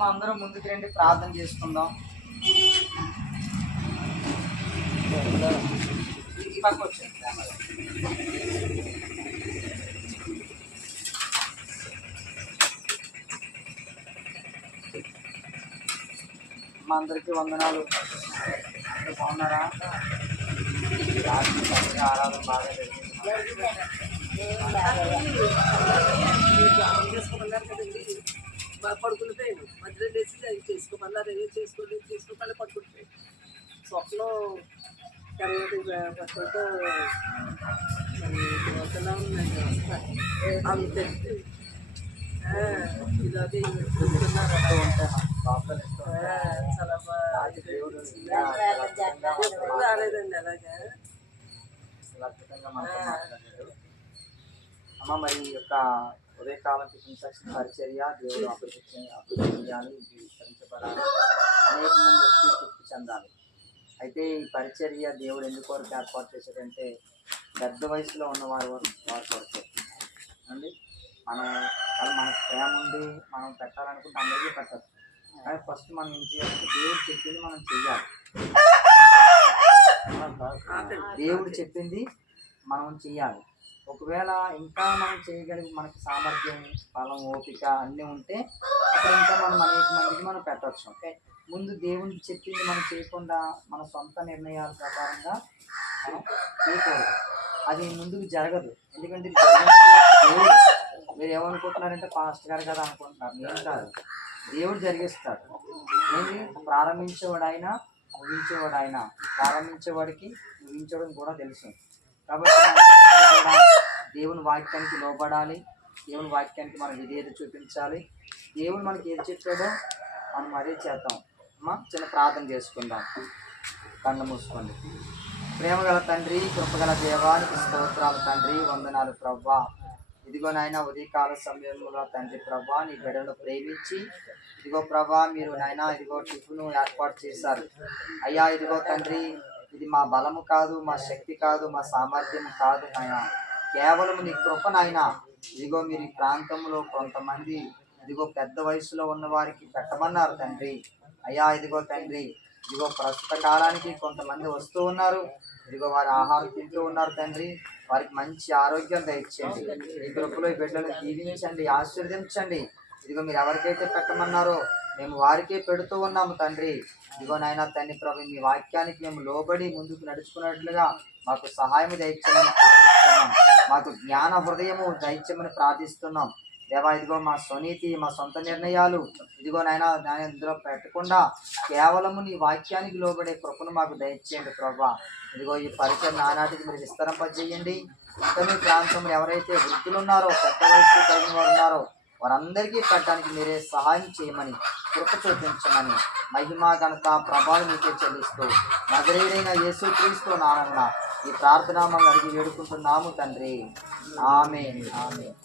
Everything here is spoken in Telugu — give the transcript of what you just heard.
అమ్మ అందరూ ముందుకు రండి, ప్రార్థన చేసుకుందాం. ఈ పక్క వచ్చేది అమ్మ, అందరికీ వందనాలు. అందరూ బాగున్నారా? ఆరాధన బాగా జరిగింది. పడుకునిపోయాను. మధ్యలో లేచి అది చేసుకోమన్నారు, ఏదో చేసుకోమని పడుకుంటుపోయాను. స్వప్నం కరెక్ట్తో ఉందండి. అంత ఇలాగే చాలా రాలేదండి అలాగా. అమ్మ, మరి ఈ యొక్క ఉదయకాలం టిఫిన్ సెక్షన్ పరిచర్య దేవుడు అభివృద్ధి చేయాలి, విస్తరించబడాలి, అనేక మంది వచ్చి తృప్తి చెందాలి. అయితే ఈ పరిచర్య దేవుడు ఎందుకొరకు ఏర్పాటు చేశాడంటే పెద్ద వయసులో ఉన్నవారు కొరకు అండి. మనకు ప్రేమ ఉండి మనం పెట్టాలనుకుంటే అందరికీ పెట్టచ్చు. కానీ ఫస్ట్ మనం ఏం చేయాలంటే దేవుడు చెప్పింది మనం చెయ్యాలి. దేవుడు చెప్పింది మనం చెయ్యాలి. ఒకవేళ ఇంకా మనం చేయగలిగి మనకి సామర్థ్యం, బలం, ఓపిక అన్నీ ఉంటే అప్పుడు ఇంకా మనం అనేక మందికి మనం పెట్టవచ్చు. ఓకే, ముందు దేవుడు చెప్పింది మనం చేయకుండా మన సొంత నిర్ణయాల ప్రకారంగా మనం చేయకూడదు. అది ముందుకు జరగదు. ఎందుకంటే దేవుడు, మీరు ఏమనుకుంటున్నారంటే పాస్టర్ గారు కదా అనుకుంటున్నారు. నేను కాదు, దేవుడు జరిగిస్తాడు. ఏంటి, ప్రారంభించేవాడు ఆయన, ముగించేవాడు ఆయన. ప్రారంభించేవాడికి ముగించడం కూడా తెలుసు. కాబట్టి దేవుని వాక్యానికి లోబడాలి. దేవుని వాక్యానికి మనం విధేయత చూపించాలి. దేవుడు మనకి ఏది చెప్పాడో మనం అదే చేద్దాం. అమ్మ, చిన్న ప్రార్థన చేసుకుందాం. కళ్ళు మూసుకోండి. ప్రేమగల తండ్రి, కృపగల దేవానికి స్తోత్రాలు తండ్రి, వందనాలు ప్రభువా. ఇదిగో నాయన ఉదయకాల సమయంలో తండ్రి ప్రభా, నీ బిడ్డలను ప్రేమించి ఇదిగో ప్రభా మీరు నాయన ఇదిగో టిఫిన్ ఏర్పాటు చేశారు అయ్యా. ఇదిగో తండ్రి, ఇది మా బలము కాదు, మా శక్తి కాదు, మా సామర్థ్యం కాదు నాయన, కేవలం నీ కృప నాయన. ఇదిగో మీరు ఈ ప్రాంతంలో కొంతమంది ఇదిగో పెద్ద వయసులో ఉన్న వారికి పెట్టమన్నారు తండ్రి అయ్యా. ఇదిగో తండ్రి, ఇదిగో ప్రస్తుత కాలానికి కొంతమంది వస్తూ ఉన్నారు. ఇదిగో వారి ఆహారం తింటూ ఉన్నారు తండ్రి. వారికి మంచి ఆరోగ్యం దయచేయండి. ఈ కృపలో ఈ బిడ్డలను దీవించండి, ఆశీర్వదించండి. ఇదిగో మీరు ఎవరికైతే పెట్టమన్నారో మేము వారికే పెడుతూ ఉన్నాము తండ్రి. ఇదిగో నాయన తండ్రి ప్రభు, మీ వాక్యానికి మేము లోబడి ముందుకు నడుచుకున్నట్లుగా మాకు సహాయం దయచేయమని ప్రార్థిస్తున్నాం. మాకు జ్ఞాన హృదయము దయచేయమని ప్రార్థిస్తున్నాం దేవా. ఇదిగో మా స్వనీతి, మా సొంత నిర్ణయాలు ఇదిగో నాయన ఇందులో పెట్టకుండా కేవలము నీ వాక్యానికి లోబడే కృపను మాకు దయచేయండి ప్రభా. ఇదిగో ఈ పరిచయం నానాటికి మీరు విస్తరింపజేయండి. ఇంకా మీ ప్రాంతంలో ఎవరైతే వృద్ధులు ఉన్నారో, పెద్ద వయసు కలిగిన వారు ఉన్నారో వారందరికీ పెట్టడానికి మీరే సహాయం చేయమని, కృప చూపించమని, మహిమ ఘనత ప్రభావం మీకే చెల్లిస్తూ నజరేయుడైన యేసుక్రీస్తు నామమున ఈ ప్రార్థన మనం అడిగి వేడుకుంటున్నాము తండ్రి. ఆమేన్. ఆమేన్.